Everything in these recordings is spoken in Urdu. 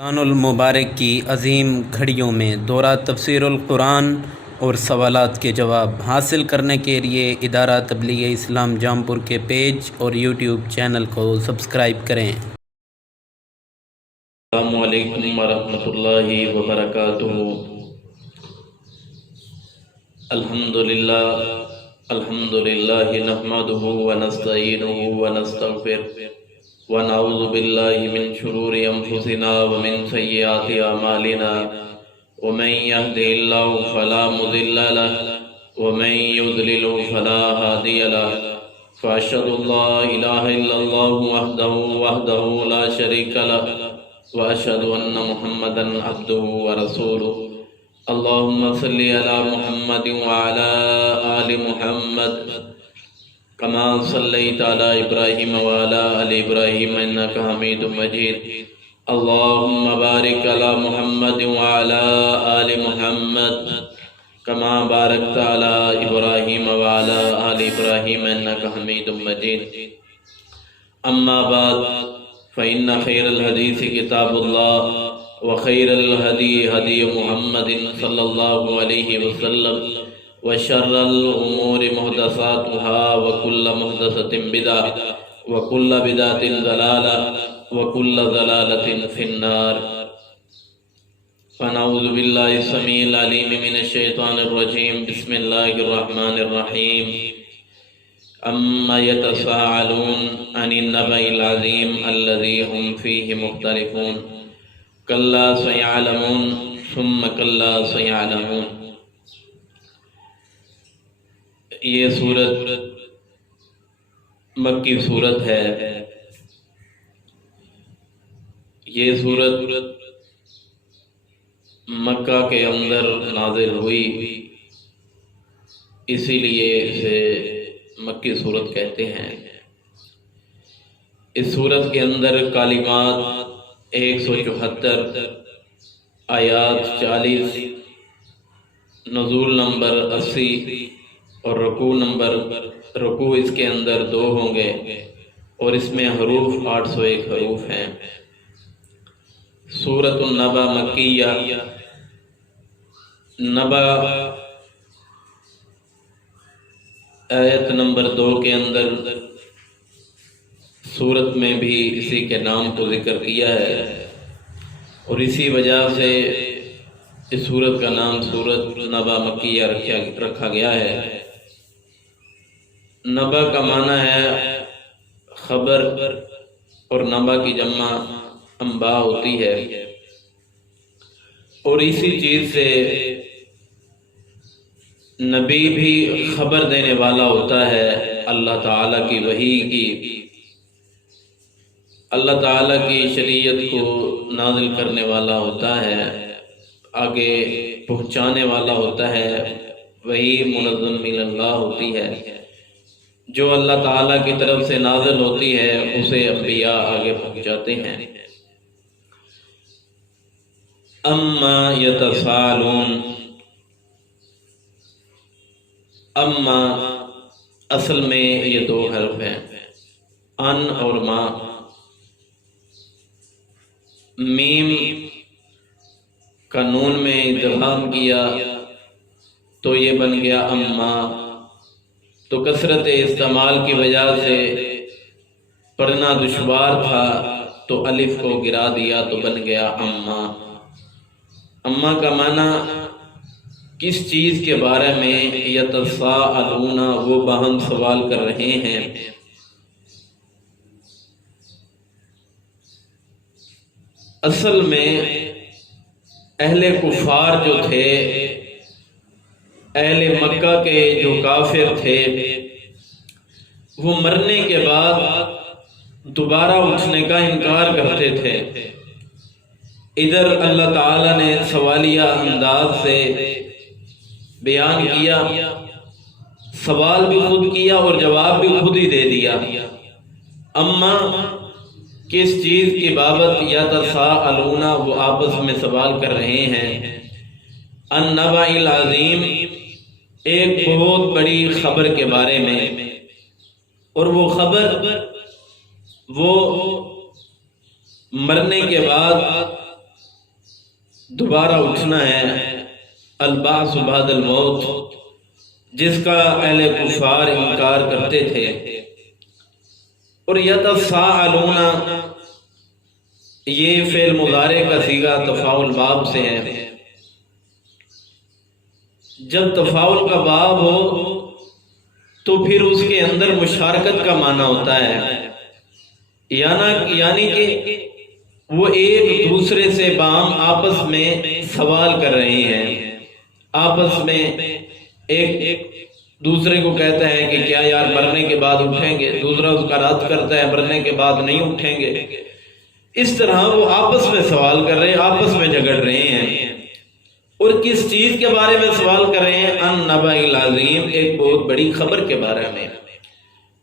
رمضان المبارک کی عظیم گھڑیوں میں دورہ تفسیر القرآن اور سوالات کے جواب حاصل کرنے کے لیے ادارہ تبلیغ اسلام جامپور کے پیج اور یوٹیوب چینل کو سبسکرائب کریں۔ السلام علیکم ورحمۃ اللہ وبرکاتہ۔ الحمدللہ نحمدہ ونستعینہ ونستغفرہ ونعوذ باللہ من شرور انفسنا ومن سیئات اعمالنا ومن یهدہ اللہ فلا مضل له ومن یضلل فلا ہادی له فاشهد ان لا الہ الا اللہ وحدہ لا شریک له واشهد ان محمدا عبده ورسوله۔ اللهم صل على محمد وعلى آل محمد كما صليت على إبراهيم وعلى آل إبراهيم إنك حميد مجيد۔ اللهم بارك على محمد وعلى آل محمد كما باركت على إبراهيم وعلى آل إبراهيم إنك حميد مجيد۔ أما بعد فإن خير الحديث كتاب الله وخير الهدي هدي محمد صلى الله عليه وسلم وشر الأمور محدثاتها وكل محدثة بدعة وكل بدعة ضلالة وكل ضلالة في النار۔ فنعوذ بالله السميع العليم من الشيطان الرجيم۔ بسم الله الرحمن الرحيم۔ أما يتساءلون عن النبأ العظيم الذي هم فيه مختلفون كلا سيعلمون ثم كلا سيعلمون۔ یہ سورت مکی سورت ہے۔ یہ سورت مکہ کے اندر نازل ہوئی، اسی لیے اسے مکی سورت کہتے ہیں۔ اس سورت کے اندر کلمات 174، آیات 40، نزول نمبر 80 اور رکوع اس کے اندر 2 ہوں گے، اور اس میں حروف 801 حروف ہیں۔ سورۃ النبأ مکیہ، نبأ آیت نمبر 2 کے اندر سورت میں بھی اسی کے نام کو ذکر کیا ہے، اور اسی وجہ سے اس سورت کا نام سورۃ نبأ مکیہ رکھا گیا ہے۔ نبأ کا معنی ہے خبر، اور نبأ کی جمع انباء ہوتی ہے، اور اسی چیز سے نبی بھی خبر دینے والا ہوتا ہے، اللہ تعالیٰ کی وحی کی، اللہ تعالیٰ کی شریعت کو نازل کرنے والا ہوتا ہے، آگے پہنچانے والا ہوتا ہے۔ وحی منزل من اللہ ہوتی ہے، جو اللہ تعالیٰ کی طرف سے نازل ہوتی ہے اسے انبیاء آگے پہنچاتے ہیں۔ اما یتساءلون، اما اصل میں یہ 2 حرف ہیں، ان اور ما۔ میم کا نون میں ادغام کیا تو یہ بن گیا اما، تو کثرت استعمال کی وجہ سے پڑھنا دشوار تھا تو الف کو گرا دیا تو بن گیا اما۔ اما کا معنی کس چیز کے بارے میں یتساءلون، وہ باہم سوال کر رہے ہیں۔ اصل میں اہل کفار جو تھے، اہل مکہ کے جو کافر تھے، وہ مرنے کے بعد دوبارہ اٹھنے کا انکار کرتے تھے۔ ادھر اللہ تعالیٰ نے سوالیہ انداز سے بیان کیا، سوال بھی خود کیا اور جواب بھی خود ہی دے دیا۔ اما کس چیز کی بابت یتساءلون، وہ آپس میں سوال کر رہے ہیں۔ النبأ العظیم، ایک بہت بڑی خبر کے بارے میں، اور وہ خبر وہ مرنے کے بعد دوبارہ اٹھنا ہے، البعث بعد الموت، جس کا اہل کفار انکار کرتے تھے۔ اور یتساءلون، یہ فعل مضارع کا صیغہ تفاعل باب سے ہے۔ جب تفاعل کا باب ہو تو پھر اس کے اندر مشارکت کا معنی ہوتا ہے، یعنی کہ وہ ایک دوسرے سے باہم آپس میں سوال کر رہے ہیں، آپس میں ایک دوسرے کو کہتا ہے کہ کیا یار مرنے کے بعد اٹھیں گے، دوسرا اس کا رد کرتا ہے مرنے کے بعد نہیں اٹھیں گے۔ اس طرح وہ آپس میں سوال کر رہے ہیں، آپس میں جھگڑ رہے ہیں۔ اور کس چیز کے بارے میں سوال کر رہے ہیں؟ النبأ العظیم، ایک بہت بڑی خبر کے بارے میں۔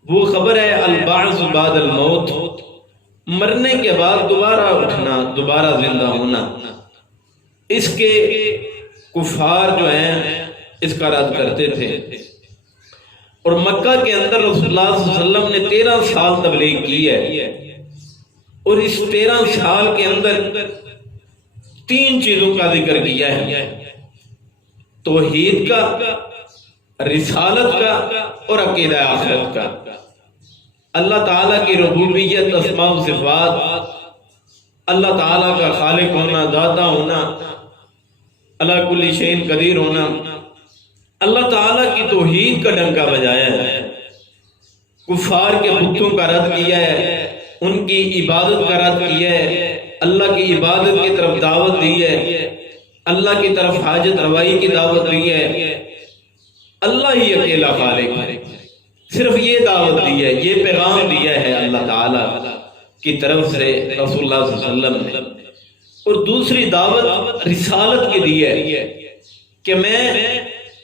وہ خبر ہے البعث بعد الموت، مرنے کے بعد دوبارہ اٹھنا، دوبارہ زندہ ہونا۔ اس کے کفار جو ہیں اس کا رد کرتے تھے۔ اور مکہ کے اندر رسول اللہ صلی اللہ علیہ وسلم نے 13 سال تبلیغ کی ہے، اور اس 13 سال کے اندر 3 چیزوں کا ذکر کیا ہے: توحید کا، رسالت کا، اور عقیدہ آخرت کا۔ اللہ تعالیٰ کی ربوبیت، اسماء و صفات، اللہ تعالیٰ کا خالق ہونا، داتا ہونا، اللہ کل شیء قدیر ہونا، اللہ تعالیٰ کی توحید کا ڈنکا بجایا ہے۔ کفار کے بتوں کا رد کیا ہے، ان کی عبادت کا رد کیا ہے، اللہ کی عبادت کی طرف دعوت دی ہے، اللہ کی طرف حاجت روائی کی دعوت دی ہے۔ اللہ ہی اکیلا خالق ہے، صرف یہ دعوت دی ہے، یہ پیغام دیا ہے اللہ تعالیٰ کی طرف سے رسول اللہ صلی اللہ علیہ وسلم نے۔ اور دوسری دعوت رسالت کی دی ہے کہ میں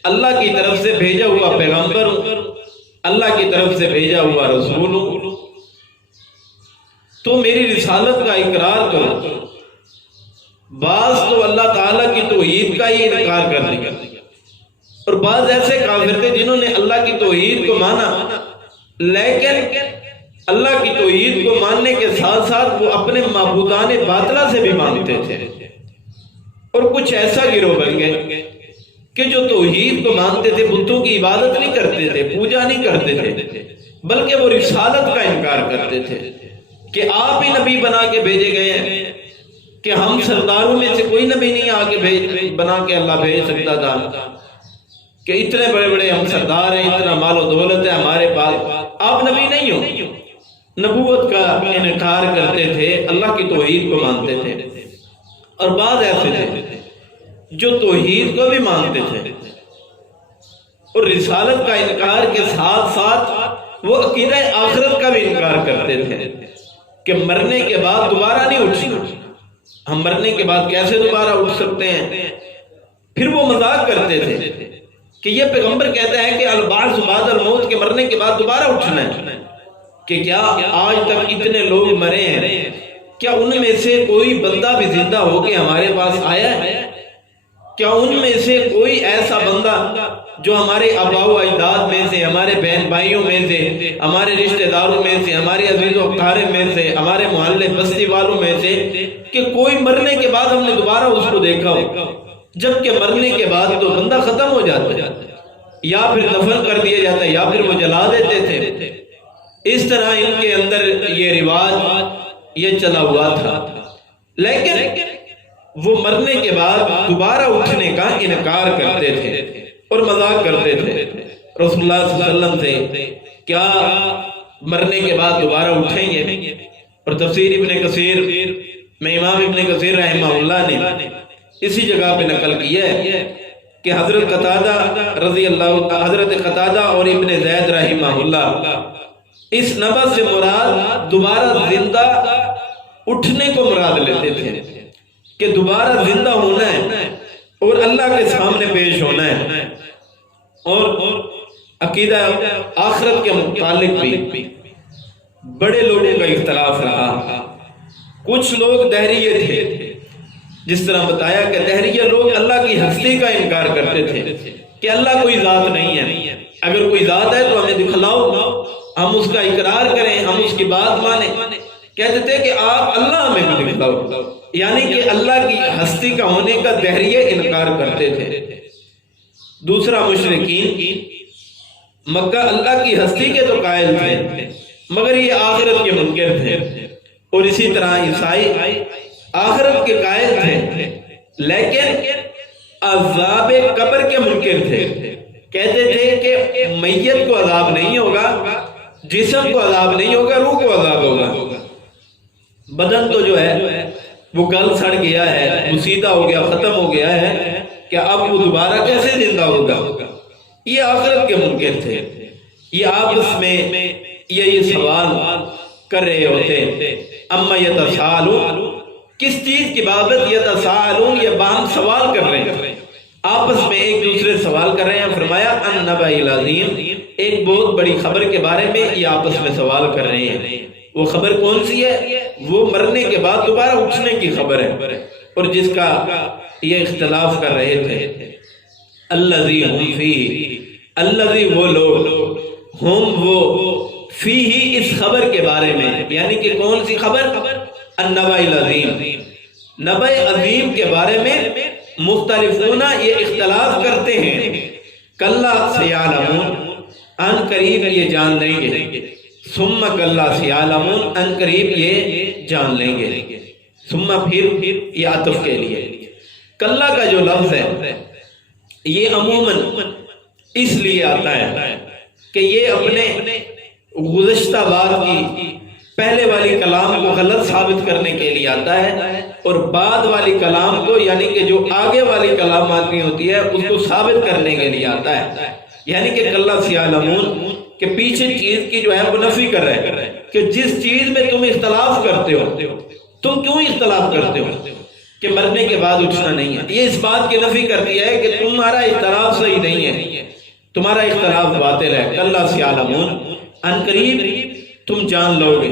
اللہ کی طرف سے بھیجا ہوا پیغمبر ہوں، اللہ کی طرف سے بھیجا ہوا رسول ہوں، تو میری رسالت کا اقرار کرو۔ بعض تو اللہ تعالیٰ کی توحید کا ہی انکار کر دیا، اور بعض ایسے کافر تھے جنہوں نے اللہ کی توحید کو مانا، لیکن اللہ کی توحید کو ماننے کے ساتھ ساتھ وہ اپنے معبودان باطلہ سے بھی مانتے تھے۔ اور کچھ ایسا گروہ بن گئے کہ جو توحید کو مانتے تھے، بتوں کی عبادت نہیں کرتے تھے، پوجا نہیں کرتے تھے، بلکہ وہ رسالت کا انکار کرتے تھے کہ آپ ہی نبی بنا کے بھیجے گئے ہیں، کہ ہم سرداروں میں سے کوئی نبی نہیں آگے بنا کے اللہ بھیج سکتا تھا، کہ اتنے بڑے بڑے ہم سردار ہیں، اتنا مال و دولت ہے ہمارے پاس، آپ نبی نہیں ہو۔ نبوت کا انکار کرتے تھے، اللہ کی توحید کو مانتے تھے۔ اور بعض ایسے تھے جو توحید کو بھی مانتے تھے اور رسالت کا انکار کے ساتھ ساتھ وہ عقیدہ آخرت کا بھی انکار کرتے تھے کہ مرنے کے بعد دوبارہ نہیں اٹھنا، ہم مرنے کے بعد کیسے دوبارہ اٹھ سکتے ہیں۔ پھر وہ مذاق کرتے تھے کہ یہ پیغمبر کہتا ہے کہ البعث بعد الموت، کے مرنے کے بعد دوبارہ اٹھنا ہے، کہ کیا آج تک اتنے لوگ مرے ہیں، کیا ان میں سے کوئی بندہ بھی زندہ ہو کے ہمارے پاس آیا ہے؟ کیا ان میں سے کوئی ایسا بندہ جو ہمارے آباء و اجداد میں سے، ہمارے بہن بھائیوں میں سے، ہمارے رشتہ داروں میں سے، ہمارے عزیز و اقارب میں سے، ہمارے محلے بستی والوں میں سے، کہ کوئی مرنے کے بعد ہم نے دوبارہ اس کو دیکھا ہو؟ جبکہ مرنے کے بعد تو بندہ ختم ہو جاتا ہے، یا پھر دفن کر دیا جاتا ہے، یا پھر وہ جلا دیتے تھے۔ اس طرح ان کے اندر یہ رواج یہ چلا ہوا تھا، لیکن وہ مرنے کے بعد دوبارہ اٹھنے کا انکار کرتے تھے اور مذاق کرتے تھے رسول اللہ صلی اللہ علیہ وسلم سے، کیا مرنے کے بعد دوبارہ اٹھیں گے؟ اور تفسیر ابن کثیر میں امام ابن کثیر رحمہ اللہ نے اسی جگہ پہ نقل کیا ہے کہ حضرت قتادہ اور ابن زید رحمہ اللہ اس نبض سے مراد دوبارہ زندہ اٹھنے کو مراد لیتے تھے، کہ دوبارہ زندہ ہونا ہے اور اللہ کے سامنے پیش ہونا ہے۔ اور عقیدہ آخرت کے متعلق بھی بڑے لوگوں کا اختلاف رہا۔ کچھ لوگ دہریے تھے، جس طرح بتایا کہ دہریہ لوگ اللہ کی ہستی کا انکار کرتے تھے کہ اللہ کوئی ذات نہیں ہے، اگر کوئی ذات ہے تو ہمیں دکھلاؤ، ہم اس کا اقرار کریں، ہم اس کی بات مانیں، کہتے تھے کہ آپ اللہ ہمیں بھی دکھاؤ، یعنی کہ اللہ کی ہستی کا ہونے کا دہریہ انکار کرتے تھے۔ دوسرا، مشرکین مکہ اللہ کی ہستی کے تو قائل تھے مگر یہ آخرت کے منکر تھے، اور اسی طرح عیسائی آخرت کے قائل تھے لیکن عذاب قبر کے منکر تھے۔ کہتے تھے کہ میت کو عذاب نہیں ہوگا، جسم کو عذاب نہیں ہوگا، روح کو عذاب ہوگا۔ بدن تو جو ہے وہ گل سڑ گیا ہے، مسیدہ ہو گیا، ختم ہو گیا ہے، کہ اب وہ دوبارہ کیسے زندہ ہوگا؟ یہ آخرت کے منکر تھے۔ یہ آپس میں یہ سوال کر رہے ہوتے، اما یتساءلون، کس چیز کی بابت؟ یتساءلون، یہ باہم سوال کر رہے ہیں، آپس میں ایک دوسرے سوال کر رہے ہیں۔ فرمایا النبأ العظیم، ایک بہت بڑی خبر کے بارے میں یہ آپس میں سوال کر رہے ہیں۔ وہ خبر کون سی ہے؟ وہ مرنے کے بعد دوبارہ اٹھنے کی خبر ہے، اور جس کا یہ اختلاف کر رہے تھے۔ الذی ہم فیہ، الذی وہ لوگ، ہم وہ، فیہ اس خبر کے بارے میں، یعنی کہ کون سی خبر؟ النبأ العظیم، نبأ عظیم کے بارے میں مختلفون یہ اختلاف کرتے ہیں۔ کلا سیعلمون، ان قریب یہ جان لیں گے، ثم کلا سیعلمون، ان قریب یہ جان لیں گے، ثم پھر یہ عطف کے لیے۔ کلا کا جو لفظ ہے یہ عموماً اس لیے آتا ہے کہ یہ اپنے گزشتہ بات کی پہلے والی کلام کو غلط ثابت کرنے کے لیے آتا ہے، اور بعد والی کلام کو، یعنی کہ جو آگے والی کلام آتی ہوتی ہے، اس کو ثابت کرنے کے لیے آتا ہے۔ یعنی کہ کلا سیعلمون کہ پیچھے چیز کی جو ہے وہ نفی کر رہے ہیں کہ جس چیز میں تم اختلاف کرتے ہو، تم کیوں اختلاف کرتے ہو کہ مرنے کے بعد اٹھنا نہیں ہے؟ یہ اس بات کی نفی کرتی ہے کہ تمہارا اختلاف صحیح نہیں ہے، تمہارا اختلاف باطل ہے۔ کلا سیعلمون، ان قریب تم جان لو گے،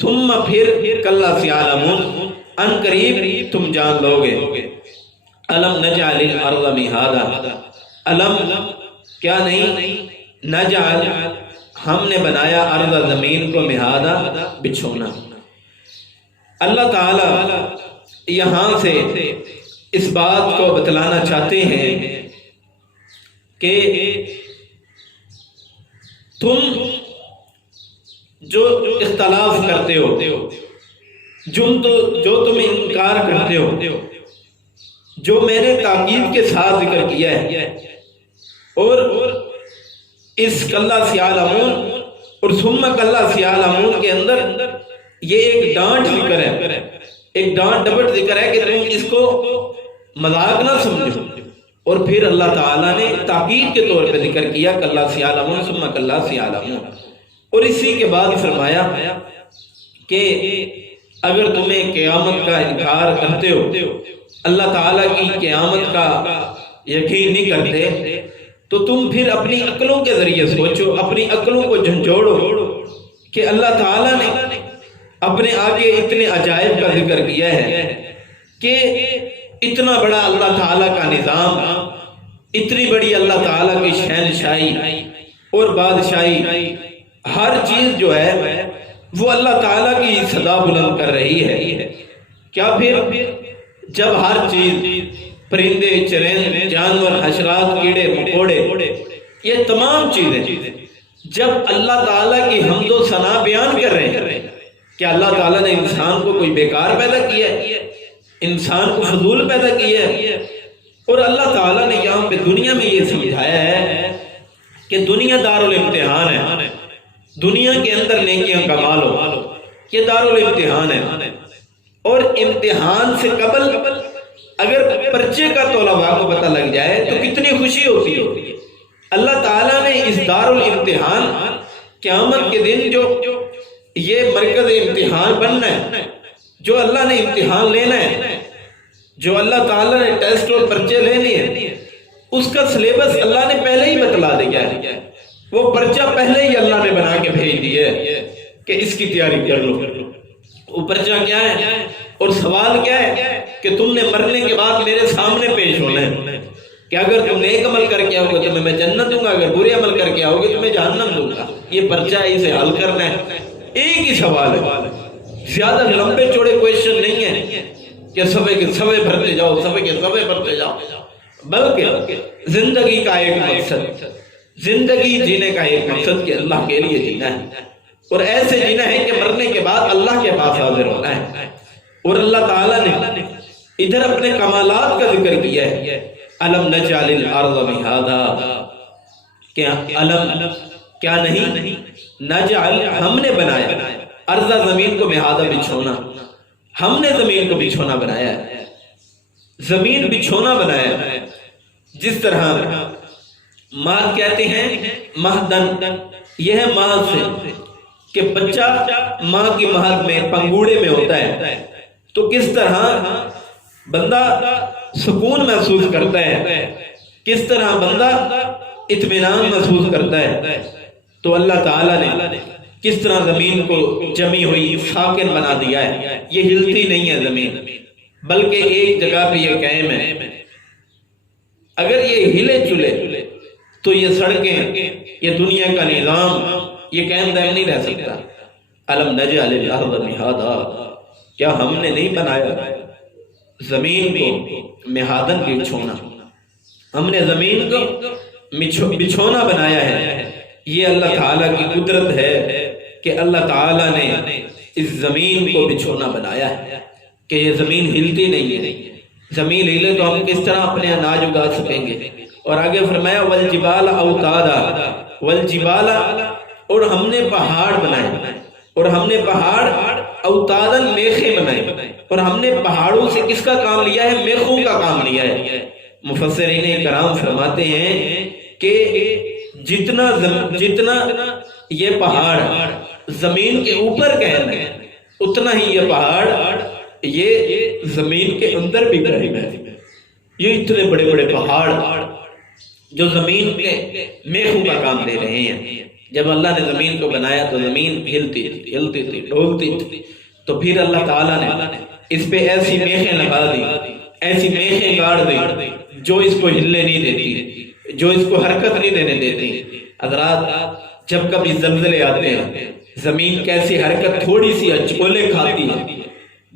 ثم پھر کلا سیعلمون، ان قریب تم جان لو گے۔ الم نجعل الارض مہادا، الم کیا نہیں، نجعل ہم نے بنایا، ارض زمین کو، مہادا بچھونا۔ اللہ تعالی یہاں سے اس بات کو بتلانا چاہتے ہیں کہ تم جو اختلاف کرتے ہو، جو تم انکار کرتے ہو، جو میں نے تاکید کے ساتھ ذکر کیا ہے، اور اس کلا سیعلمون اور ثم کلا سیعلمون کے اندر یہ ایک ڈانٹ ذکر ہے، ایک ڈانٹ ڈبٹ ذکر ہے کہ تم اس کو مذاق نہ سمجھو، اور پھر اللہ تعالیٰ نے تاکید کے طور پہ ذکر کیا کلا سیعلمون ثم کلا سیعلمون، اور اسی کے بعد فرمایا کہ اگر تمہیں قیامت کا انکار کرتے ہو، اللہ تعالیٰ کی قیامت کا یقین نہیں کرتے، تو تم پھر اپنی عقلوں کے ذریعے سوچو، اپنی عقلوں کو جھنجھوڑو کہ اللہ تعالیٰ نے اپنے آگے اتنے عجائب کا ذکر کیا ہے کہ اتنا بڑا اللہ تعالیٰ کا نظام، اتنی بڑی اللہ تعالیٰ کی شہنشاہی اور بادشاہی، ہر چیز جو ہے وہ اللہ تعالیٰ کی صدا بلند کر رہی ہے۔ کیا پھر جب ہر چیز، پرندے، چرند، جانور، حشرات، کیڑے مکوڑے، یہ تمام چیزیں جب اللہ تعالیٰ کی حمد و ثنا بیان کر رہے ہیں، کیا اللہ تعالیٰ نے انسان کو کوئی بیکار پیدا کیا ہے؟ انسان کو فضول پیدا کیا ہے؟ اور اللہ تعالیٰ نے یہاں پہ دنیا میں یہ سمجھایا ہے کہ دنیا دارالامتحان ہے، دنیا کے اندر نیکیاں کمال ہو، یہ دارالامتحان ہے، اور امتحان سے قبل اگر پرچے کا طلباء کو پتہ لگ جائے تو کتنی خوشی ہوتی ہے۔ اللہ تعالیٰ نے اس دارالامتحان قیامت کے دن جو یہ مرکز امتحان بننا ہے، جو اللہ نے امتحان لینا ہے، جو اللہ تعالیٰ نے ٹیسٹ اور پرچے لینے ہیں، اس کا سلیبس اللہ نے پہلے ہی بتلا دیا ہے، وہ پرچہ پہلے ہی اللہ نے بنا کے بھیج دیا ہے کہ اس کی تیاری کر لو۔ وہ پرچہ کیا ہے اور سوال کیا ہے کہ تم نے مرنے کے بعد میرے سامنے پیش ہونا ہے کہ اگر تم نیک عمل کر کے آؤ گے تمہیں میں جنت دوں گا، اگر برے عمل کر کے آؤ گے تمہیں جہنم دوں گا۔ یہ پرچہ اسے حل کرنا ہے، ایک ہی سوال ہے، زیادہ لمبے چوڑے کویشچن نہیں ہیں کہ صفحے کے صفحے بھرتے جاؤ، صفحے کے صفحے بھرتے جاؤ، بلکہ زندگی کا ایک مقصد، زندگی جینے کا ایک مقصد کہ اللہ کے لیے جینا ہے، اور ایسے جینا ہے کہ مرنے کے بعد اللہ کے پاس حاضر ہونا ہے۔ اور اللہ تعالیٰ نے ادھر اپنے کمالات کا ذکر کیا ہے، الم نجعل الارض مہادا، کیا الم کیا نہیں، نجعل ہم نے بنایا، ارض زمین کو مہادا بچھونا، ہم نے زمین کو بچھونا بنایا ہے، زمین بچھونا بنایا ہے۔ جس طرح مہد کہتے ہیں مہدن، یہ ہے مہد سے کہ بچہ ماں کی مہد میں پنگوڑے میں ہوتا ہے، تو کس طرح بندہ سکون محسوس کرتا ہے، کس طرح بندہ اطمینان محسوس کرتا ہے، تو اللہ تعالیٰ نے کس طرح زمین کو جمی ہوئی ساکن بنا دیا ہے، یہ ہلتی نہیں ہے زمین، بلکہ ایک جگہ پہ یہ قائم ہے۔ اگر یہ ہلے چلے تو یہ سڑکیں، یہ دنیا کا نظام، یہ قائم دائم نہیں رہ سکتا۔ الم نجعل الارض مہادا، کیا ہم نے نہیں بنایا زمین کو مہادن بچھونا، ہم نے زمین کو بچھونا بنایا ہے۔ یہ اللہ تعالیٰ کی قدرت ہے کہ اللہ تعالیٰ نے اس زمین کو بچھونا بنایا ہے کہ یہ زمین ہلتی نہیں ہے، زمین ہلے تو ہم کس طرح اپنے اناج اگا سکیں گے۔ اور آگے فرمایا والجبال اوتادا، والجبال، اور ہم نے پہاڑ بنائے، اور ہم نے پہاڑ اوتادن میخیں بنائے، اور ہم نے پہاڑوں سے کس کا کام لیا ہے، میخوں کا کام لیا ہے۔ مفسرین کرام فرماتے ہیں کہ جتنا یہ پہاڑ زمین کے اوپر قائم ہے، اتنا ہی یہ پہاڑ یہ زمین کے اندر بھی قائم ہے۔ یہ اتنے بڑے بڑے پہاڑ جو زمین کے میخوں کا کام دے رہے ہیں۔ جب اللہ نے زمین کو بنایا تو زمین ہلتی تھی، ڈولتی تھی، تو پھر اللہ تعالیٰ نے اس پہ ایسی میخیں لگا دی، ایسی میخیں گاڑ دی جو اس کو ہلنے نہیں دیتی، جو اس کو حرکت نہیں دینے دیتی۔ حضرات جب کبھی زلزلے آتے ہیں، زمین کیسی حرکت تھوڑی سی اچکولے کھاتی ہے،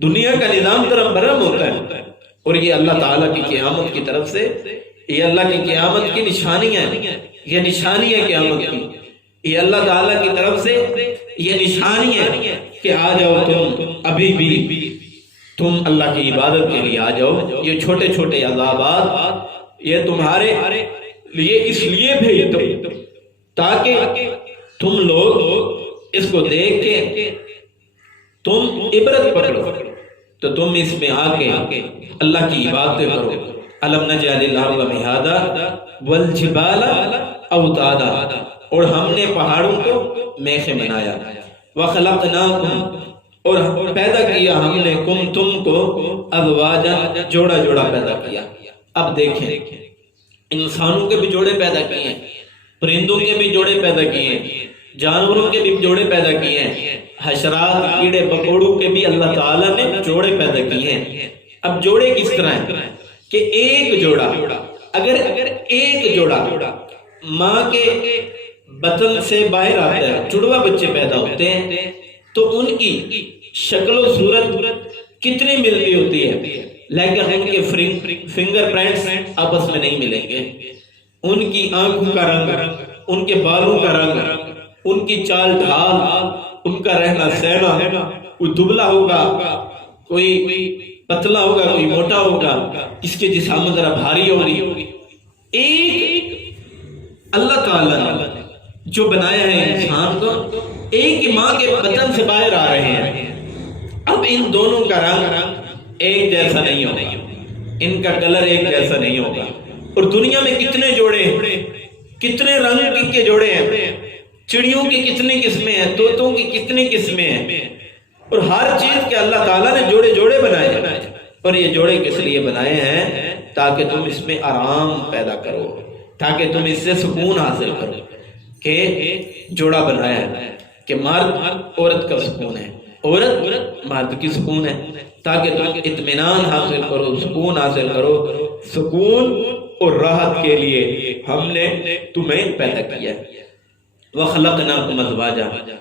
دنیا کا نظام درم برم ہوتا ہے، اور یہ اللہ تعالیٰ کی قیامت کی طرف سے، یہ اللہ کی قیامت کی نشانی ہے، یہ نشانی ہے قیامت کی، یہ اللہ تعالیٰ کی طرف سے یہ نشانی ہے کہ آ جاؤ تم، ابھی بھی تم اللہ کی عبادت کے لیے آ جاؤ۔ یہ چھوٹے چھوٹے عذابات یہ تمہارے لیے اس لیے بھیجتا ہوں تاکہ تم لوگ اس کو دیکھ کے تم عبرت پکڑو، تو تم اس میں آ کے اللہ کی عبادت کرو۔ الم نجعل الارض مہادا والجبال اوتادا، اور ہم نے پہاڑوں کو میخیں بنایا، وخلقناکم، اور پیدا کیا ہم نے کم تم کو ازواجا، جوڑا جوڑا پیدا کیا۔ اب دیکھیں انسانوں کے بھی جوڑے پیدا کیے ہیں، پرندوں کے بھی جوڑے پیدا کیے ہیں، جانوروں کے بھی جوڑے پیدا کیے ہیں، حشرات کیڑے مکوڑوں کے بھی اللہ تعالیٰ نے جوڑے پیدا کیے ہیں۔ اب جوڑے کس طرح ہیں کہ ایک جوڑا، اگر ایک جوڑا ماں کے بطن سے باہر آتا ہے، جڑوا بچے پیدا ہوتے ہیں، تو ان کی شکل و صورت کتنی ملتی ہوتی ہے، لیکن ان کے فنگر پرنٹس آپس میں نہیں ملیں گے۔ ان کی آنکھوں کا رنگ، ان کے بالوں کا رنگ، ان کی چال ڈھال، ان کا رہنا سہنا، کوئی دبلا ہوگا، کوئی پتلا ہوگا، کوئی موٹا ہوگا، اس کے جسم ذرا بھاری ہوگی۔ ایک اللہ تعالیٰ نے جو بنایا ہے انسان کو، ایک ہی ماں کے بطن سے باہر آ رہے ہیں۔ اب ان دونوں کا رنگ ایک جیسا نہیں ہوگا، ان کا کلر ایک جیسا نہیں ہوگا۔ اور دنیا میں کتنے جوڑے ہیں، کتنے رنگ کے جوڑے ہیں، چڑیوں کی کتنی قسمیں ہیں، طوطوں کی کتنی قسمیں ہیں، اور ہر چیز کے اللہ تعالیٰ نے جوڑے جوڑے بنائے ہیں۔ اور یہ جوڑے کس لیے بنائے ہیں؟ تاکہ تم اس میں آرام پیدا کرو، تاکہ تم اس سے سکون حاصل کرو۔ کہ جوڑا بنایا ہے کہ مرد عورت کا سکون ہے، عورت مرد کی سکون ہے، تاکہ تم اطمینان حاصل کرو، سکون حاصل کرو۔ سکون اور راحت کے لیے ہم نے تمہیں پیدا کیا ہے۔ وَخَلَقْنَاكُمْ أَزْوَاجًا،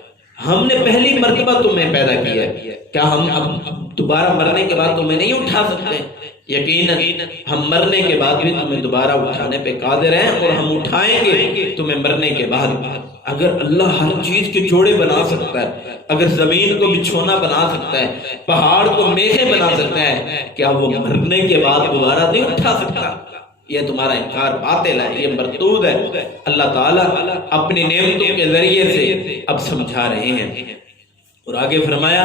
ہم نے پہلی مرتبہ تمہیں پیدا کیا ہے، کیا ہم اب دوبارہ مرنے کے بعد تمہیں نہیں اٹھا سکتے؟ یقیناً ہم مرنے کے بعد بھی تمہیں دوبارہ اٹھانے پہ قادر ہیں، اور ہم اٹھائیں گے تمہیں مرنے کے بعد۔ اگر اللہ ہر چیز کے جوڑے بنا سکتا ہے، اگر زمین کو بچھونا بنا سکتا ہے، پہاڑ کو میخیں بنا سکتا ہے، کیا وہ مرنے کے بعد دوبارہ نہیں اٹھا سکتا؟ یہ تمہارا انکار باطل ہے، یہ مردود ہے۔ اللہ تعالیٰ اپنی نعمتوں کے ذریعے سے اب سمجھا رہے ہیں، اور آگے فرمایا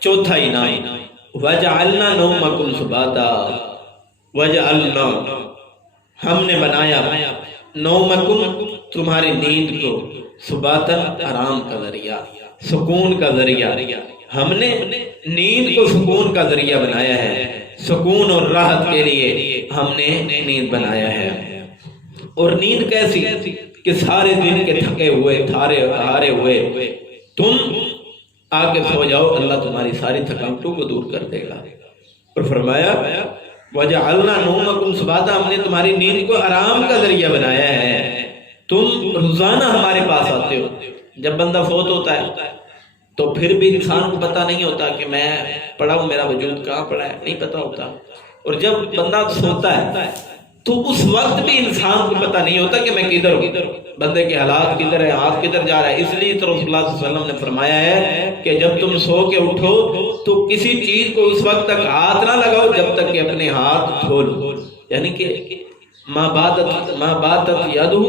چوتھا انعام، وَجَعَلْنَا نَوْمَكُمْ سُبَاتًا، وَجَعَلْنَا، ہم نے بنایا، نومکم، تمہاری نیند کو، سباتاً، آرام کا ذریعہ، سکون کا ذریعہ۔ ہم نے نیند کو سکون کا ذریعہ بنایا ہے، سکون اور راحت کے لیے ہم نے نیند بنایا ہے۔ اور نیند کیسی کہ سارے دن کے تھکے ہوئے، ہارے ہوئے تم آ کے سو جاؤ، اللہ تمہاری ساری تھکاوٹوں کو دور کر دے گا۔ اور فرمایا وَجَعَلْنَا نَوْمَكُمْ سُبَاتًا، ہم نے تمہاری نیند کو آرام کا ذریعہ بنایا ہے۔ تم روزانہ ہمارے پاس آتے ہو، جب بندہ فوت ہوتا ہے تو پھر بھی انسان کو پتہ نہیں ہوتا کہ میں پڑا ہوں، میرا وجود کہاں پڑا ہے، نہیں پتہ ہوتا۔ اور جب بندہ سوتا ہے تو اس وقت بھی انسان کو پتہ نہیں ہوتا کہ میں کدھر ہوں، بندے کے حالات کدھر ہے، ہاتھ کدھر جا رہا ہے۔ اس لیے تو رسول اللہ صلی اللہ علیہ وسلم نے فرمایا ہے کہ جب تم سو کے اٹھو تو کسی چیز کو اس وقت تک ہاتھ نہ لگاؤ جب تک کہ اپنے ہاتھ دھو لو، یعنی کہ ما باتت یدہ،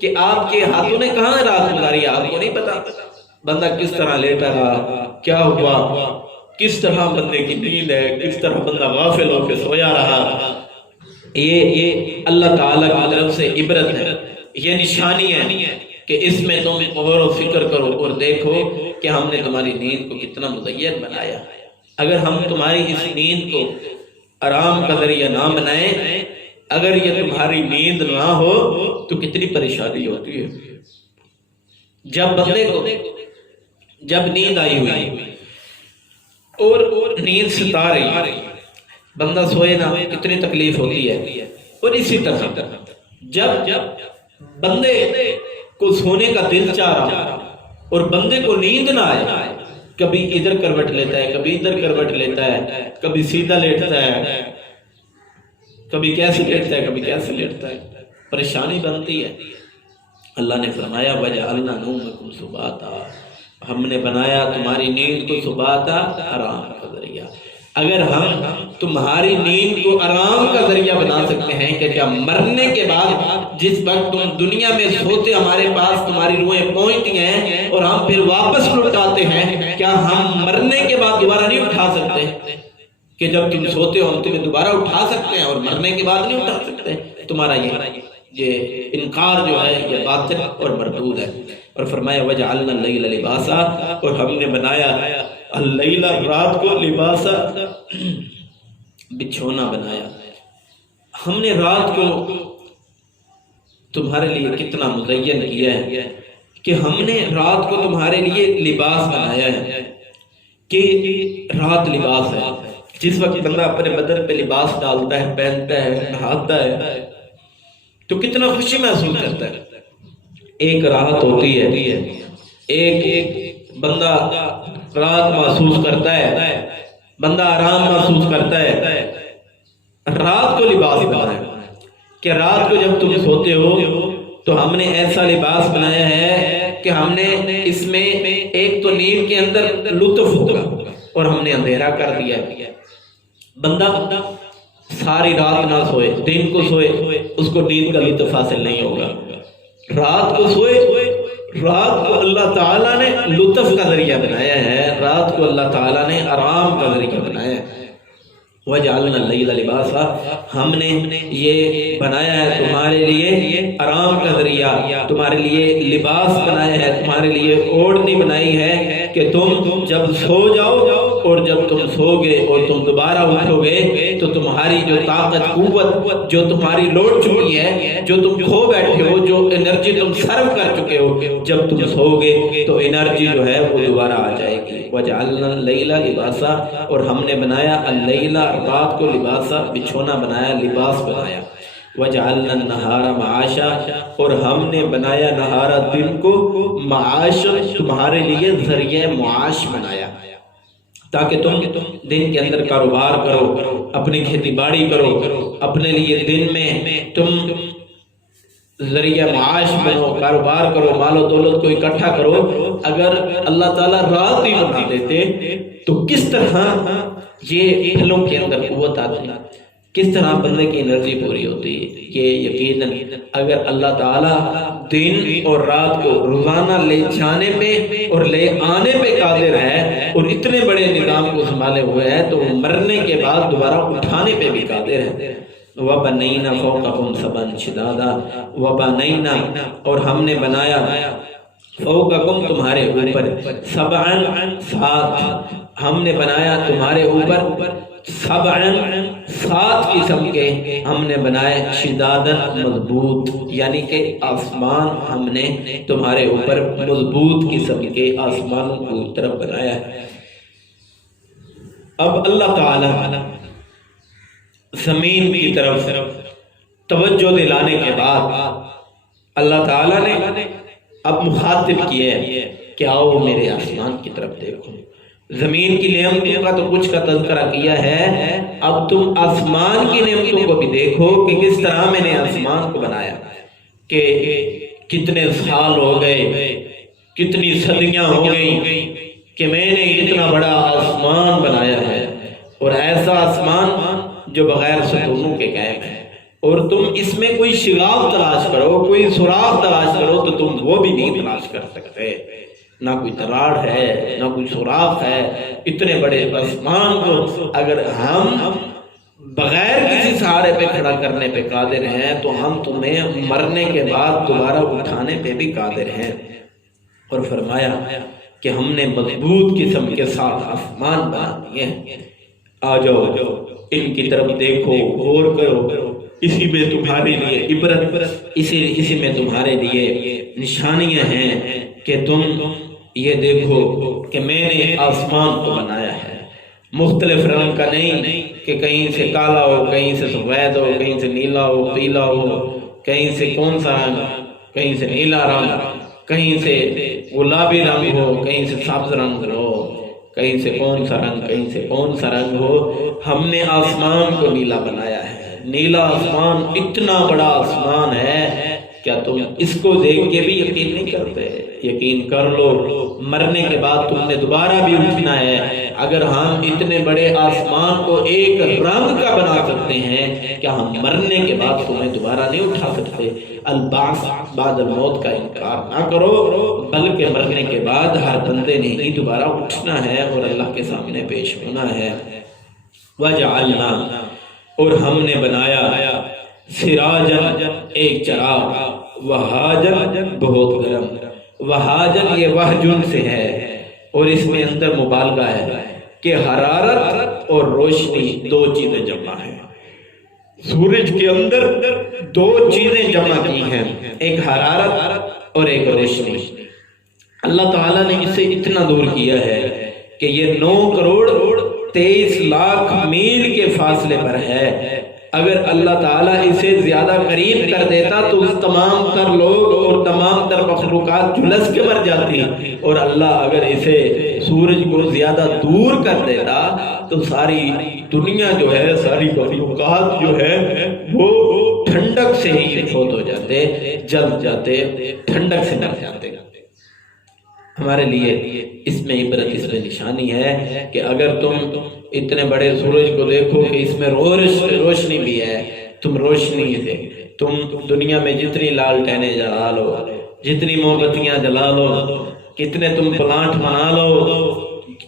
کہ آپ کے ہاتھوں نے کہاں رات گزاری ہے آپ کو نہیں پتا۔ بندہ کس طرح لیٹا رہا، کیا ہوا، کس طرح بندے کی نیند ہے، کس طرح بندہ غافل ہو کے سویا رہا، یہ اللہ تعالیٰ کی طرف سے عبرت ہے، یہ نشانی ہے کہ اس میں تم غور و فکر کرو اور دیکھو کہ ہم نے تمہاری نیند کو کتنا مزین بنایا۔ اگر ہم تمہاری اس نیند کو آرام کا ذریعہ نہ بنائیں، اگر یہ تمہاری نیند نہ ہو تو کتنی پریشانی ہوتی ہے۔ جب بندے کو جب نیند آئی ہوئی اور نیند ستا رہی، بندہ سوئے نہ، کتنی تکلیف ہوتی ہے۔ اور اسی طرح جب بندے کو سونے کا دل چاہ رہا اور بندے کو نیند نہ آئے، کبھی ادھر کروٹ لیتا ہے، کبھی ادھر کروٹ لیتا ہے، کبھی سیدھا لیٹتا ہے، کبھی کیسے لیٹتا ہے، کبھی کیسے لیٹتا ہے، پریشانی بنتی ہے۔ اللہ نے فرمایا وَجَعَلْنَا نَوْمَكُمْ سُبَاتًا، ہم نے بنایا تمہاری نیند کو سباتا، آرام کا ذریعہ۔ اگر ہم تمہاری نیند کو آرام کا ذریعہ بنا سکتے ہیں کہ کیا مرنے کے بعد جس وقت تم دنیا میں سوتے ہمارے پاس تمہاری روحیں پہنچتی ہیں اور ہم پھر واپس لوٹ آتے ہیں، کیا ہم مرنے کے بعد دوبارہ نہیں اٹھا سکتے؟ کہ جب تم سوتے ہو ہم تمہیں دوبارہ اٹھا سکتے ہیں اور مرنے کے بعد نہیں اٹھا سکتے؟ تمہارا یہ انکار جو ہے یہ باطل اور مردود ہے۔ اور فرمایا وَجَعَلْنَا اللَّيْلَ لِبَاسًا، اور ہم نے بنایا اللیل، رات کو، لباسا، بچھونا بنایا۔ ہم نے رات کو تمہارے لیے کتنا مزین کیا ہے کہ ہم نے رات کو تمہارے لیے لباس بنایا ہے، کہ رات لباس ہے۔ جس وقت بندہ اپنے بدن پہ لباس ڈالتا ہے، پہنتا ہے، نہاتا ہے تو کتنا خوشی محسوس کرتا ہے، ایک راحت ہوتی ہے، ایک بندہ رات محسوس کرتا ہے، بندہ آرام محسوس کرتا ہے۔ رات کو لباس بنایا کہ رات کو جب تم سوتے ہو تو ہم نے ایسا لباس بنایا ہے کہ ہم نے اس میں ایک تو نیند کے اندر لطف ہوگا اور ہم نے اندھیرا کر دیا ہے۔ بندہ ساری رات نہ سوئے، دن کو سوئے، اس کو نیند کا لطف حاصل نہیں ہوگا۔ رات کو سوئے، رات کو اللہ تعالیٰ نے لطف کا ذریعہ بنایا ہے، رات کو اللہ تعالیٰ نے آرام کا ذریعہ بنایا ہے۔ وَجَعَلْنَا اللَّيْلَ لِبَاسًا، ہم نے یہ بنایا ہے تمہارے لیے آرام کا ذریعہ، تمہارے لیے لباس بنایا ہے، تمہارے لیے اوڑھنی بنائی ہے کہ تم جب سو جاؤ اور جب تم سو گے اور تم دوبارہ اٹھو گے تو تمہاری جو طاقت قوت جو تمہاری لوٹ چکی ہے، جو تم کھو بیٹھے ہو، جو انرجی تم سرو کر چکے ہو، جب تم سو گے تو انرجی جو ہے وہ دوبارہ آ جائے گی۔ وَجَعَلْنَا اللَّيْلَ لِبَاسًا، اور ہم نے بنایا اللیل، رات کو، لباسا، بچھونا بنایا، لباس بنایا۔ وجعلنا النہار معاشا، اور ہم نے بنایا نہارا دن کو معاش، تمہارے لیے ذریعہ معاش بنایا، تاکہ تم دن کے اندر کاروبار کرو، اپنی کھیتی باڑی کرو، اپنے لیے دن میں تم ذریعہ معاش بنو، کاروبار کرو، مال و دولت کو اکٹھا کرو۔ اگر اللہ تعالیٰ رات ہی بنا دیتے تو کس طرح یہ پھلوں کے اندر قوت آتی، کس طرح بندے کی انرجی پوری ہوتی ہے۔ یہ یقیناً اگر اللہ تعالیٰ دن اور رات کو روزانہ لے جانے پہ اور لے آنے پہ قادر ہے، اور اتنے بڑے نظام کو سنبھالے ہوئے ہے، تو مرنے کے بعد دوبارہ اٹھانے پہ بھی قادر ہے۔ وَبَنَيْنَا فَوْقَكُمْ سَبْعًا شِدَادًا، وَبَنَيْنَا، اور ہم نے بنایا، فوقکم تمہارے اوپر، سبعن سات، ہم نے بنایا تمہارے اوپر، سبعن سات قسم کے ہم نے بنائے، شدادن مضبوط، یعنی کہ آسمان ہم نے تمہارے اوپر مضبوط قسم کے آسمانوں کو طرف بنایا ہے۔ اب اللہ تعالی زمین کی طرف توجہ دلانے کے بعد اللہ تعالیٰ نے اب مخاطب کیا ہے کہ آؤ میرے آسمان کی طرف دیکھو۔ زمین کی نعمتوں کا تو کچھ کا تذکرہ کیا ہے، اب تم آسمان کی نعمتوں کو بھی دیکھو کہ کس طرح میں نے آسمان کو بنایا، کہ کتنے سال ہو گئے، کتنی صدیاں ہو گئی کہ میں نے اتنا بڑا آسمان بنایا ہے، اور ایسا آسمان جو بغیر ستونوں کے قائم ہے، اور تم اس میں کوئی شگاف تلاش کرو، کوئی سوراخ تلاش کرو تو تم وہ بھی نہیں تلاش کر سکتے، نہ کوئی تراڑ ہے، نہ کوئی سوراخ ہے۔ اتنے بڑے آسمان کو اگر ہم بغیر کسی سہارے پہ کھڑا کرنے پہ قادر ہیں، تو ہم تمہیں مرنے کے بعد دوبارہ اٹھانے پہ بھی قادر ہیں۔ اور فرمایا کہ ہم نے مضبوط قسم کے ساتھ آسمان بنا دیے ہیں، آ جاؤ ان کی طرف دیکھو، غور کرو، اسی میں تمہارے لیے عبرت، اسی میں تمہارے لیے نشانیاں ہیں کہ تم یہ دیکھو کہ میں نے آسمان کو بنایا ہے، مختلف رنگ کا نہیں کہ کہیں سے کالا ہو، کہیں سے سفید ہو، کہیں سے نیلا ہو، پیلا ہو، کہیں سے کون سا رنگ، کہیں سے نیلا رنگ، کہیں سے گلابی رنگ ہو، کہیں سے سبز رنگ ہو، کہیں سے کون سا رنگ، کہیں سے کون سا رنگ ہو۔ ہم نے آسمان کو نیلا بنایا ہے، نیلا آسمان، اتنا بڑا آسمان ہے، کیا تم اس کو دیکھ کے بھی یقین نہیں کرتے؟ یقین کر لو، مرنے کے بعد تم نے دوبارہ بھی اٹھنا ہے۔ اگر ہم اتنے بڑے آسمان کو ایک رنگ کا بنا سکتے ہیں، کیا ہم مرنے کے بعد تمہیں دوبارہ نہیں اٹھا سکتے؟ البعث بعد الموت کا انکار نہ کرو، بلکہ مرنے کے بعد ہر بندے نے ہی دوبارہ اٹھنا ہے اور اللہ کے سامنے پیش ہونا ہے۔ وجعلنا، اور ہم نے بنایا، سراجن ایک چراغ، وہاجن بہت گرم، وہاجن یہ وہجن سے ہے، اور اس میں اندر مبالغہ ہے کہ حرارت اور روشنی دو چیزیں جمع ہیں۔ سورج کے اندر دو چیزیں جمع کی ہیں، ایک حرارت اور ایک روشنی۔ اللہ تعالیٰ نے اسے اتنا دور کیا ہے کہ یہ 9 کروڑ 23 لاکھ میل کے فاصلے پر ہے۔ اگر اللہ تعالیٰ اسے زیادہ قریب کر دیتا تو تمام تر لوگ اور تمام تر مخلوقات جھلس کے مر جاتی، اور اللہ اگر اسے سورج کو زیادہ دور کر دیتا تو ساری دنیا جو ہے، ساری مخلوقات جو ہے وہ ٹھنڈک سے ہی فوت ہو جاتے، جل جاتے، ٹھنڈک سے مر جاتے۔ ہمارے لیے اس میں عبرت، اس میں نشانی ہے کہ اگر تم اتنے بڑے سورج کو دیکھو کہ اس میں روشنی بھی ہے، تم روشنی سے، تم دنیا میں جتنی لالٹینیں جلا لو، جتنی موم بتیاں جلا لو، کتنے تم پلانٹ بنا لو،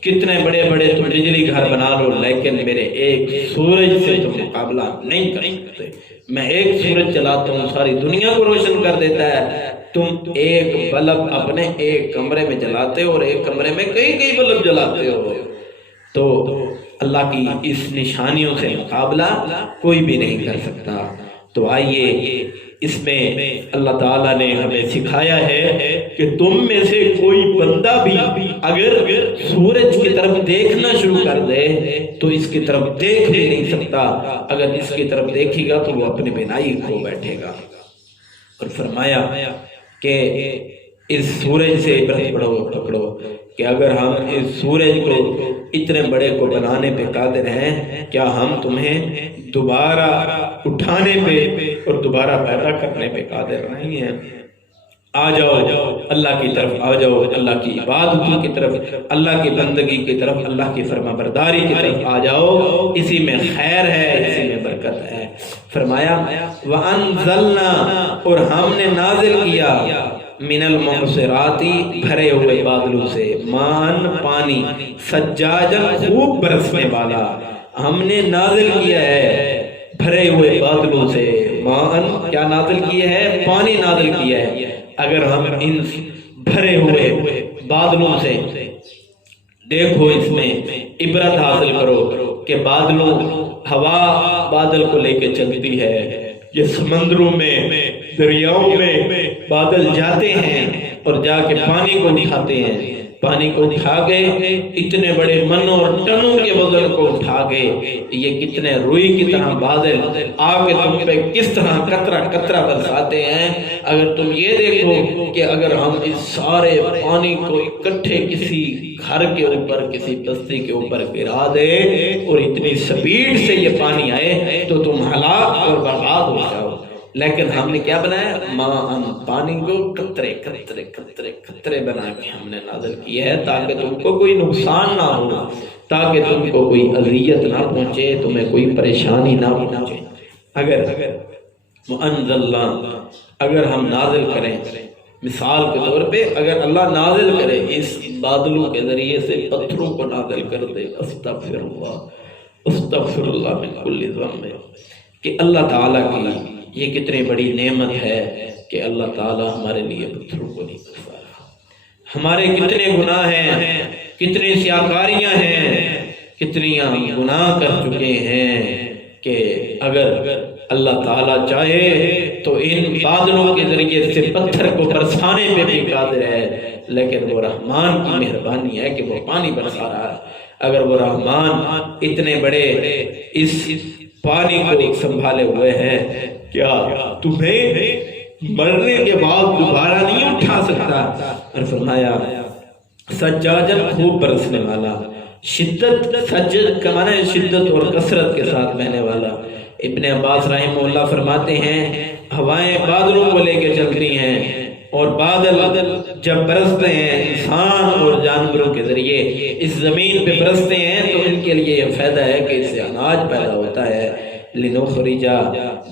کتنے بڑے بڑے تم بجلی گھر بنا لو، لیکن میرے ایک سورج سے تم مقابلہ نہیں کر سکتے۔ میں ایک سورج چلاتا ہوں، ساری دنیا کو روشن کر دیتا ہے، تم ایک بلب اپنے ایک کمرے میں جلاتے ہو اور ایک کمرے میں کئی بلب جلاتے ہو، تو اللہ کی اس نشانیوں سے مقابلہ کوئی بھی نہیں کر سکتا۔ تو آئیے اس میں اللہ تعالیٰ نے ہمیں سکھایا ہے کہ تم میں سے کوئی بندہ بھی اگر سورج کی طرف دیکھنا شروع کر دے تو اس کی طرف دیکھ بھی نہیں سکتا، اگر اس کی طرف دیکھے گا تو وہ اپنی بینائی کھو بیٹھے گا۔ اور فرمایا کہ اس سورج سے عبرت پکڑو کہ اگر ہم اس سورج کو اتنے بڑے کو بنانے پہ قادر ہیں، کیا ہم تمہیں دوبارہ اٹھانے پہ اور دوبارہ پیدا کرنے پہ قادر نہیں ہیں؟ آ جاؤ اللہ کی طرف، آ جاؤ اللہ کی عبادتوں کی طرف، اللہ کی بندگی کی طرف، اللہ کی فرما برداری کی طرف آ جاؤ، اسی میں خیر ہے، اسی میں برکت ہے۔ فرمایا وَأَنزَلْنَا، اور ہم نے نازل کیا، من المعصراتی، بھرے ہوئے بادلوں سے، مان پانی، سجاجا خوب برسنے والا، ہم نے نازل کیا ہے بھرے ہوئے بادلوں سے، مان کیا نازل کیا ہے؟ پانی نازل کیا ہے۔ اگر ہم ان بھرے ہوئے بادلوں سے دیکھو، اس میں عبرت حاصل کرو کہ بادلوں، ہوا بادل کو لے کے چلتی ہے، یہ سمندروں میں، دریاؤں میں بادل جاتے ہیں اور جا کے پانی کو اٹھاتے ہیں، پانی کو اٹھا کے اتنے بڑے منوں اور ٹنوں کے وزن کو اٹھا کے یہ کتنے روئی کی طرح بادل آ کے تم پہ کس طرح قطرہ قطرہ برساتے ہیں۔ اگر تم یہ دیکھو کہ اگر ہم اس سارے پانی کو اکٹھے کسی گھر کے اوپر، کسی بستی کے اوپر گرا دے اور اتنی سپیڈ سے یہ پانی آئے تو تم ہلاک اور برباد ہو جاؤ۔ لیکن ہم نے کیا بنایا؟ پانی کو قطرے قطرے قطرے قطرے بنا کے ہم نے نازل کیا ہے تاکہ تم کو کوئی نقصان نہ ہو، تاکہ تم کو کوئی اذیت نہ پہنچے، تمہیں کوئی پریشانی نہ پہنچے۔ اگر وَأَنزَلْنَا، اگر ہم نازل کریں، مثال کے طور پہ اگر اللہ نازل کرے اس بادلوں کے ذریعے سے پتھروں کو نازل کر دے، استغفر اللہ من کل ذنب، کہ اللہ تعالیٰ کی یہ کتنی بڑی نعمت ہے کہ اللہ تعالیٰ ہمارے لیے پتھروں کو نہیں برسا رہا۔ ہمارے کتنے گناہ ہیں، کتنی سیاکاریاں ہیں، کتنی گناہ کر چکے ہیں کہ اگر اللہ تعالیٰ چاہے تو ان بادلوں کے ذریعے سے پتھر کو برسانے پہ بھی قادر ہے، لیکن وہ رحمان کی مہربانی ہے کہ وہ پانی برسا رہا ہے۔ اگر وہ رحمان اتنے بڑے اس پانی کو سنبھالے ہوئے ہیں، کیا تمہیں مرنے کے بعد دوبارہ نہیں اٹھا سکتا؟ اور فرمایا سجاجن خوب برسنے والا، شدت، سجد کا معنی ہے شدت اور کثرت کے ساتھ بہنے والا۔ ابن عباس رحمہ اللہ فرماتے ہیں ہوائیں بادلوں کو لے کے چلتی ہیں اور بادل جب برستے ہیں انسان اور جانوروں کے ذریعے اس زمین پہ برستے ہیں تو ان کے لیے یہ فائدہ ہے کہ اس سے اناج پیدا ہوتا ہے۔ لِنُخْرِجَ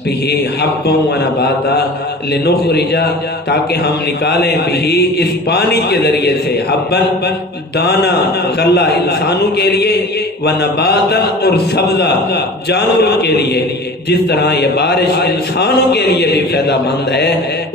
بِهِ حَبًّا وَنَبَاتًا، لِنُخْرِجَ تاکہ ہم نکالیں بِهِ اس پانی کے ذریعے سے، حبًّا دانا غلہ انسانوں کے لیے، وَنَبَاتًا اور سبزہ جانوروں کے لیے۔ جس طرح یہ بارش انسانوں کے لیے بھی فائدہ مند ہے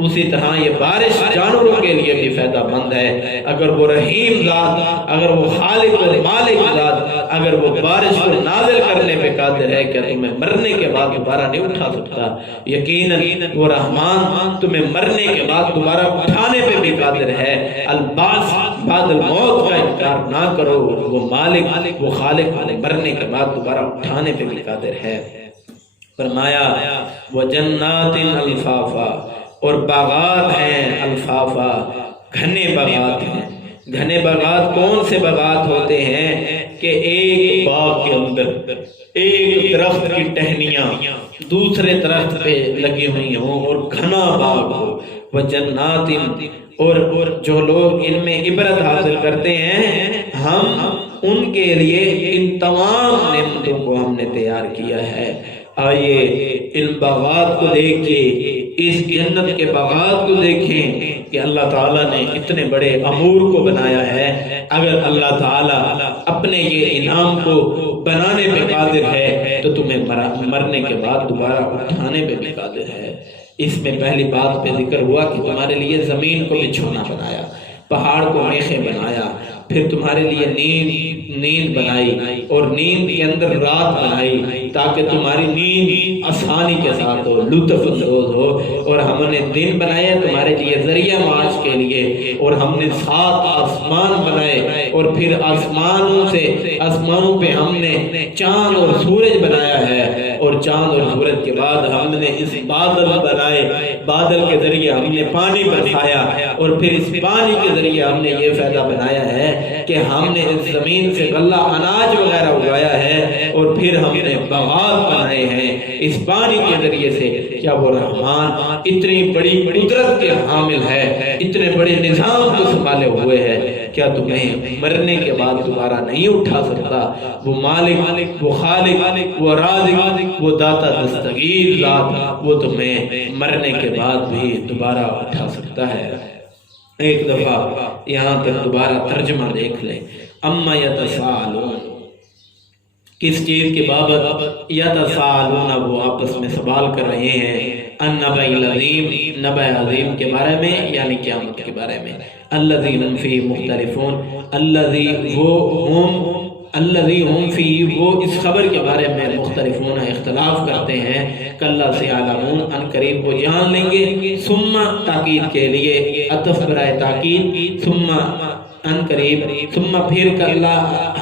اسی طرح یہ بارش جانوروں کے لیے بھی فائدہ مند ہے۔ اگر وہ رحیم ذات، اگر وہ خالق اور مالک ذات، اگر وہ بارش کو نازل کرنے پہ قادر ہے، کیا تمہیں مرنے کے بعد دوبارہ نہیں اٹھا سکتا؟ یقیناً وہ رحمان تمہیں مرنے کے بعد دوبارہ اٹھانے پہ بھی قادر ہے۔ الباس بعد الموت کا انکار نہ کرو، وہ مالک، وہ خالق مرنے کے بعد دوبارہ اٹھانے پہ بھی قادر ہے۔ فرمایا وَجَنَّاتٍ الْفَافًا، اور باغات ہیں الفافا، گھنے باغات ہیں۔ گھنے باغات کون سے باغات ہوتے ہیں کہ ایک باغ کے اندر ایک درخت کی ٹہنیاں دوسرے درخت پہ لگی ہوئی ہوں اور گھنا باغ ہو۔ وَجَنَّاتٍ، اور جو لوگ ان میں عبرت حاصل کرتے ہیں ہم ان کے لیے ان تمام نعمتوں کو ہم نے تیار کیا ہے۔ آئیے ان باغات کو دیکھیں، اس جنت کے باغات کو دیکھیں کہ اللہ تعالیٰ نے اتنے بڑے امور کو بنایا ہے۔ اگر اللہ تعالیٰ اپنے یہ انعام کو بنانے پہ قادر ہے تو تمہیں مرنے کے بعد دوبارہ اٹھانے پہ بھی قادر ہے۔ اس میں پہلی بات پہ ذکر ہوا کہ تمہارے لیے زمین کو بچھونا بنایا، پہاڑ کو میخیں بنایا، پھر تمہارے لیے نیند بنائی اور نیند کے اندر رات بنائی تاکہ تمہاری نیند آسانی کے ساتھ ہو، لطف اندوز ہو، اور ہم نے دن بنایا تمہارے لیے ذریعہ معاش کے لیے، اور ہم نے 7 آسمان بنائے، اور پھر آسمانوں پہ ہم نے چاند اور سورج بنایا ہے، اور چاند اور سورج کے بعد ہم نے اس بادل بنائے، بادل کے ذریعے ہم نے پانی برسایا، اور پھر اس پانی کے ذریعے ہم نے یہ فائدہ بنایا ہے کہ ہم نے اس زمین سے غلہ اناج وغیرہ اگایا ہے، اور پھر ہم نے باغات بنائے ہیں اس پانی کے ذریعے سے۔ کیا وہ رحمان اتنی بڑی قدرت کے حامل ہے، اتنے بڑے نظام کو سنبھالے ہوئے ہے، کیا تمہیں مرنے کے بعد دوبارہ نہیں اٹھا سکتا؟ وہ مالک، وہ خالق، وہ رازق، وہ داتا دستگیر ذات، وہ تمہیں مرنے کے بعد بھی دوبارہ اٹھا سکتا ہے۔ ایک دفعہ یہاں تک دوبارہ ترجمہ دیکھ لیں۔ اما یتساءلون، کس چیز کے بابت؟ یتساءلون، وہ آپس میں سوال کر رہے ہیں، النبأ العظیم، نبأ عظیم کے بارے میں، یعنی قیامت کے بارے میں۔ الذی ہم فیہ مختلفون، الذی ہم فیہ، وہ اس خبر کے بارے میں مختلفون، اختلاف کرتے ہیں۔ کلا سیعلمون، ان قریب وہ جان لیں گے۔ ثم، تاکید کے لیے، عطف برائے تاکید، ثم ان قریب، ثم پھر کلا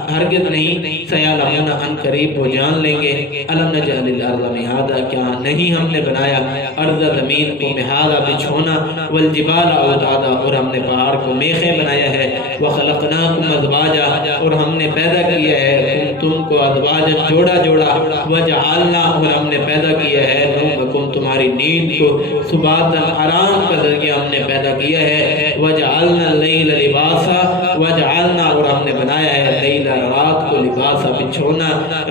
ہرگز نہیں، سیعلمون ان قریب وہ جان لیں گے۔ الم نجعل الارض مہادا، کیا نہیں ہم نے بنایا ارض زمین کو مہادا بچھونا، والجبال اوتادا، اور ہم نے پہاڑ کو میخیں بنایا ہے، وخلقناکم ازواجا، اور ہم نے پیدا کیا ہے تم کو ازواجا، جوڑا جوڑا، وجعلنا، اور ہم نے پیدا کیا ہے نومکم، تمہاری نیند کو، سباتا، آرام کا ذریعہ ہم نے پیدا کیا ہے، وجعلنا اللیل لباسا، وجعلنا، اور ہم نے بنایا ہے لیل، رات کو، لباسا، بچھونا،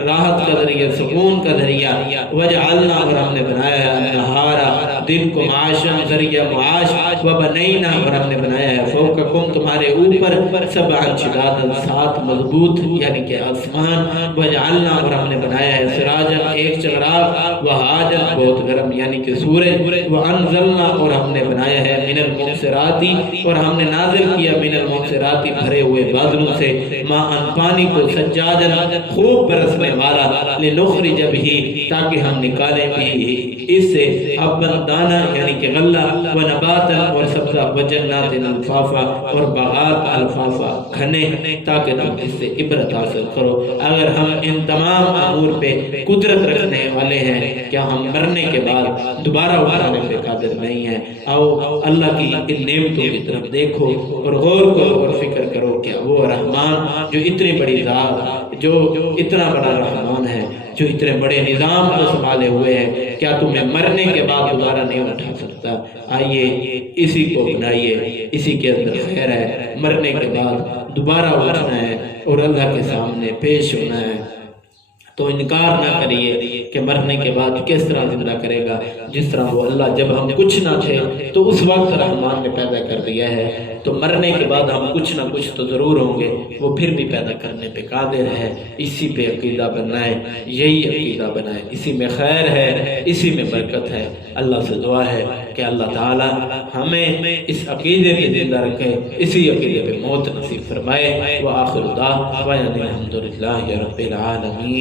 راحت کا ذریعہ، سکون کا ذریعہ، وجعلنا، اور ہم نے بنایا ہے النہارا، دن کو، معاشا، ذریعہ معاش، وبنینا، اور ہم نے بنایا ہے فوقکم، تمہارے اوپر، سبعا شدادا، 7 مضبوط، یعنی کہ آسمان، وجعلنا، اور ہم نے بنایا ہے سراجا، ایک چراغ، وہاجا، بہت گرم، یعنی کہ سورج، وانزلنا، اور ہم نے بنایا ہے من المعصراتی، اور ہم نے نازل کیا من المعصراتی، بھرے ہوئے بادلوں سے، ماءً، پانی کو، سجاجا، خوب برسنے والا، لنخرج بھی، تاکہ ہم نکالیں بھی اس سے، حباً، دانا، یعنی کہ غلہ، ونباتا، اور سبزہ، وجنات الفافا، اور باغات الفافا، گھنے، تاکہ تم اس سے عبرت حاصل کرو۔ اگر ہم ان تمام امور پہ قدرت رکھنے والے ہیں، کیا ہم مرنے کے بعد دوبارہ اٹھانے پہ قادر نہیں ہیں؟ آؤ اللہ کی ان نعمتوں کی طرف دیکھو اور غور کرو اور فکر کرو کہ وہ رحمان جو اتنی بڑی ذات، جو اتنا بڑا رحمان ہے، جو اتنے بڑے نظام کو سنبھالے ہوئے ہیں، کیا تمہیں مرنے کے بعد دوبارہ نہیں اٹھا سکتا؟ آئیے اسی کو اپنائیے، اسی کے اندر خیر ہے۔ مرنے کے بعد دوبارہ اٹھنا ہے اور اللہ کے سامنے پیش ہونا ہے، تو انکار نہ کریے کہ مرنے کے بعد کس طرح زندہ کرے گا۔ جس طرح وہ اللہ جب ہم کچھ نہ تھے تو اس وقت رحمان نے پیدا کر دیا ہے، تو مرنے کے بعد ہم کچھ نہ کچھ تو ضرور ہوں گے، وہ پھر بھی پیدا کرنے پہ قادر ہے۔ اسی پہ عقیدہ بنائیں، یہی عقیدہ بنائیں، اسی میں خیر ہے، اسی میں برکت ہے۔ اللہ سے دعا ہے کہ اللہ تعالی ہمیں اس عقیدے پہ زندہ رکھے، اسی عقیدے پہ موت نصیب فرمائے۔ وآخر دعوانا الحمدللہ رب العالمین۔